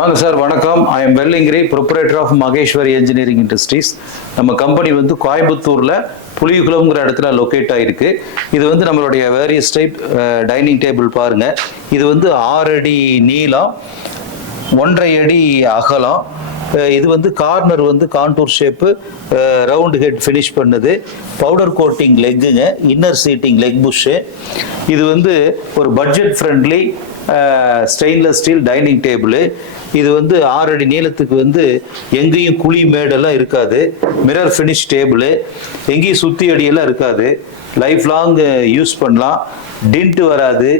வாங்க சார், வணக்கம். I am Velliangiri, proprietor of Maheswari engineering industries. நம்ம கம்பெனி வந்து கோயம்புத்தூரில் புலிகுளம்ங்கிற இடத்துல லொக்கேட் ஆகிருக்கு. இது வந்து நம்மளுடைய வேரியஸ் டைப் டைனிங் டேபிள் பாருங்கள். இது வந்து 6 அடி நீளம், 1.5 அடி அகலம். இது வந்து கார்னர் வந்து contour shape, round head finish பண்ணுது. பவுடர் கோட்டிங் லெக்குங்க, இன்னர் சீட்டிங் லெக் புஷ்ஷு. இது வந்து ஒரு budget friendly stainless steel dining table. இது வந்து 6 அடி நீளத்துக்கு வந்து எங்கேயும் குழி மேடெல்லாம் இருக்காது. மிரர் ஃபினிஷ் டேபிள், எங்கேயும் சுத்தி அடியெல்லாம் இருக்காது. லைஃப் லாங் யூஸ் பண்ணலாம். டிண்ட் வராது.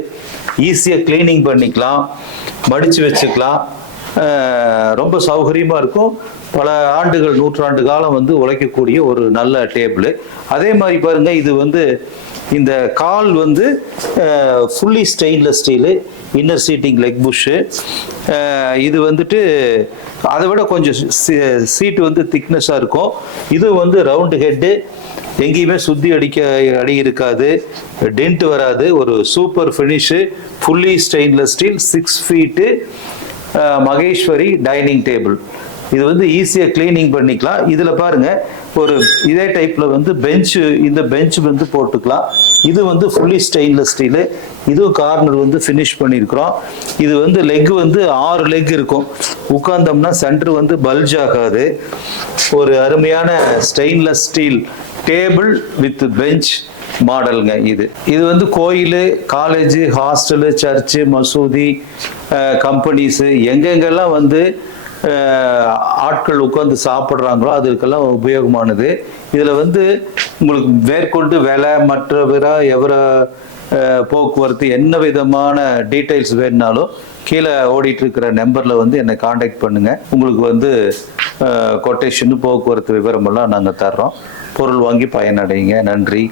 ஈஸியாக கிளீனிங் பண்ணிக்கலாம், மடித்து வச்சுக்கலாம். ரொம்ப சௌகரியமாக இருக்கும். பல ஆண்டுகள், நூற்றாண்டு காலம் வந்து உழைக்கக்கூடிய ஒரு நல்ல டேபிள். அதே மாதிரி பாருங்கள், இது வந்து இந்த கால் வந்து fully stainless steel, inner seating leg bush. இது வந்துட்டு அதை விட கொஞ்சம் சீட்டு வந்து திக்னஸாக இருக்கும். இது வந்து ரவுண்டு ஹெட்டு, எங்கேயுமே சுத்தி அடி இருக்காது, டென்ட் வராது. ஒரு super finish, fully stainless steel, 6 feet Maheswari dining table. இது வந்து ஈஸியாக கிளீனிங் பண்ணிக்கலாம். இதில் பாருங்கள், ஒரு இதே டைப்பில் வந்து பெஞ்சு, இந்த பெஞ்ச் வந்து போட்டுக்கலாம். இது வந்து ஃபுல்லி ஸ்டெயின்லெஸ் ஸ்டீலு. இதுவும் கார்னர் வந்து ஃபினிஷ் பண்ணியிருக்கிறோம். இது வந்து லெக் வந்து 6 லெக் இருக்கும். உட்கார்ந்தோம்னா சென்டர் வந்து பல்ஜ் ஆகாது. ஒரு அருமையான stainless steel table with bench மாடலுங்க. இது வந்து கோயில், காலேஜு, ஹாஸ்டலு, சர்ச்சு, மசூதி, கம்பெனிஸு, எங்கெங்கெல்லாம் வந்து ஆட்கள் உட்காந்து சாப்பிட்றாங்களோ அதுக்கெல்லாம் உபயோகமானது. இதில் வந்து உங்களுக்கு மேற்கொண்டு விலை, மற்ற எவர போக்குவரத்து, என்ன விதமான டீட்டெயில்ஸ் வேணுனாலும் கீழே ஓடிட்டு இருக்கிற நம்பரில் வந்து என்னை காண்டாக்ட் பண்ணுங்கள். உங்களுக்கு வந்து கொட்டேஷன், போக்குவரத்து விவரமெல்லாம் நாங்கள் தர்றோம். பொருள் வாங்கி பயனடைங்க. நன்றி.